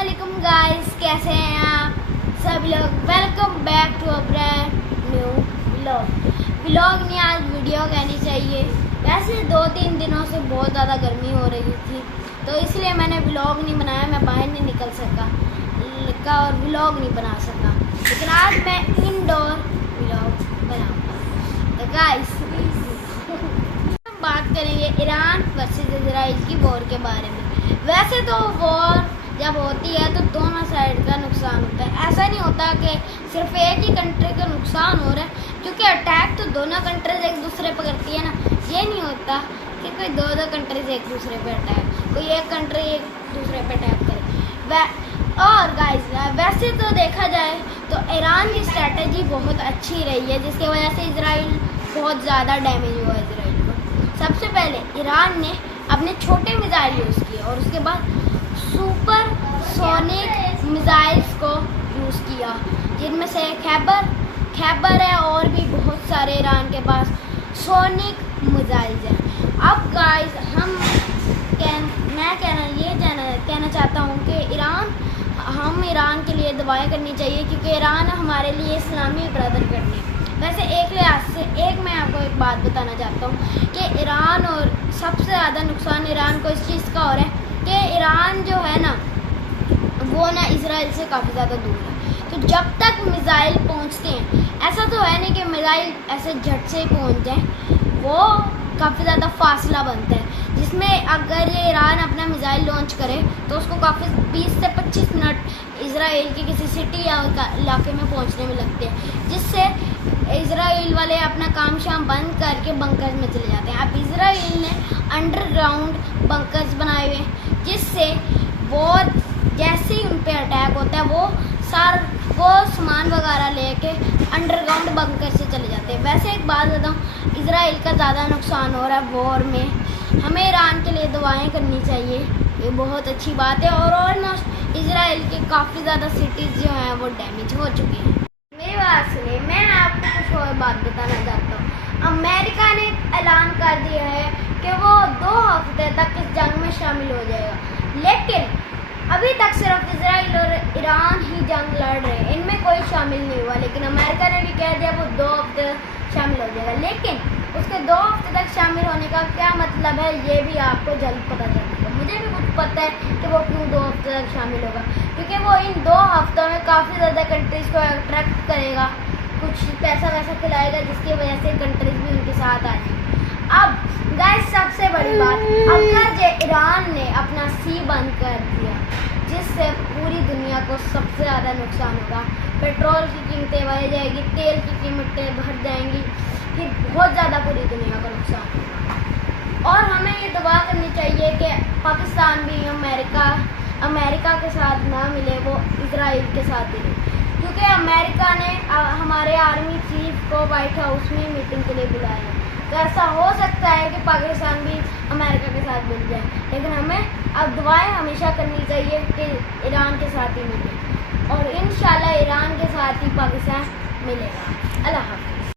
अस्सलामुअलैकुम गाइस, कैसे हैं आप सब लोग। Welcome back to a brand new vlog नहीं, आज वीडियो कहनी चाहिए। वैसे 2-3 दिनों से बहुत ज़्यादा गर्मी हो रही थी, तो इसलिए मैंने व्लॉग नहीं बनाया। मैं बाहर नहीं निकल सका और व्लॉग नहीं बना सका, लेकिन आज मैं इंडोर व्लॉग बनाऊंगा। तो गाइस हम बात करेंगे ईरान वर्सेस इजराइल की वॉर के बारे में। वैसे तो वॉर जब होती है तो दोनों साइड का नुकसान होता है। ऐसा नहीं होता कि सिर्फ एक ही कंट्री का नुकसान हो रहा है, क्योंकि अटैक तो दोनों कंट्रीज एक दूसरे पर करती है ना। ये नहीं होता कि कोई दो कंट्रीज एक दूसरे पे कोई एक कंट्री एक दूसरे पे अटैक करे। और गाइस वैसे तो देखा जाए तो ईरान की स्ट्रैटेजी बहुत अच्छी रही है, जिसकी वजह से इजराइल बहुत ज़्यादा डैमेज हुआ इजराइल को। सबसे पहले ईरान ने अपने छोटे मिसाइल यूज़ किए और उसके बाद सुपर सोनिक मिसाइल्स को यूज़ किया, जिनमें से खैबर है और भी बहुत सारे ईरान के पास सोनिक मिसाइल्स हैं। अब गाइस मैं कहना चाहता हूँ कि हम ईरान के लिए दुआएं करनी चाहिए, क्योंकि ईरान हमारे लिए इस्लामी ब्रदर करनी है। वैसे एक लिहाज से मैं आपको एक बात बताना चाहता हूँ कि ईरान और सबसे ज़्यादा नुकसान ईरान को इस चीज़ का हो रहा है कि ईरान जो है ना वो ना इजराइल से काफ़ी ज़्यादा दूर है। तो जब तक मिसाइल पहुँचते हैं, ऐसा तो है नहीं कि मिसाइल ऐसे झट से ही पहुँच जाए, वो काफ़ी ज़्यादा फासला बनता है, जिसमें अगर ये ईरान अपना मिसाइल लॉन्च करे तो उसको काफ़ी 20 से 25 मिनट इजराइल की किसी सिटी या इलाके में पहुँचने में लगते हैं, जिससे इजराइल वाले अपना काम शाम बंद करके बंकर्स में चले जाते हैं। अब इजराइल ने अंडरग्राउंड बंकर्स बनाए हुए हैं, जिससे वो जैसे ही उन पर अटैक होता है वो सामान वगैरह लेके अंडरग्राउंड बंकर से चले जाते हैं। वैसे एक बात बताऊँ, इजराइल का ज़्यादा नुकसान हो रहा है वॉर में। हमें ईरान के लिए दुआएं करनी चाहिए, ये बहुत अच्छी बात है। और ऑलमोस्ट इजराइल के काफ़ी ज़्यादा सिटीज़ जो हैं वो डैमेज हो चुकी हैं। मेरी बात सुनिए, मैं आपको कुछ और बात बताना चाहता हूँ। अमेरिका ने ऐलान कर दिया है कि वो 2 हफ्ते तक इस जंग में शामिल हो जाएगा, लेकिन अभी तक सिर्फ इजराइल और ईरान ही जंग लड़ रहे हैं, इनमें कोई शामिल नहीं हुआ। लेकिन अमेरिका ने भी कह दिया वो 2 हफ्ते शामिल हो जाएगा, लेकिन उसके 2 हफ्ते तक शामिल होने का क्या मतलब है ये भी आपको जल्द पता चलेगा। मुझे भी कुछ पता है कि वो क्यों 2 हफ्ते तक शामिल होगा, क्योंकि वो इन 2 हफ्तों में काफ़ी ज़्यादा कंट्रीज़ को अट्रैक्ट करेगा, कुछ पैसा वैसा खिलाएगा, जिसकी वजह से कंट्रीज़ भी उनके साथ आ जाएंगी। अब गाइस सबसे बड़ी बात, अगर ईरान ने अपना सी बंद कर दिया, जिससे पूरी दुनिया को सबसे ज़्यादा नुकसान होगा। पेट्रोल की कीमतें बढ़ जाएगी, तेल की कीमतें बढ़ जाएंगी, फिर बहुत ज़्यादा पूरी दुनिया का नुकसान होगा। और हमें ये दुआ करनी चाहिए कि पाकिस्तान भी अमेरिका के साथ ना मिले, वो इजराइल के साथ मिले, क्योंकि अमेरिका ने हमारे आर्मी चीफ को वाइट हाउस में मीटिंग के लिए बुलाया। तो ऐसा हो सकता है कि पाकिस्तान भी अमेरिका के साथ मिल जाए, लेकिन हमें अब दुआएं हमेशा करनी चाहिए कि ईरान के साथ ही मिले, और इंशाल्लाह ईरान के साथ ही पाकिस्तान मिलेगा। अल्लाह हाफ़िज़।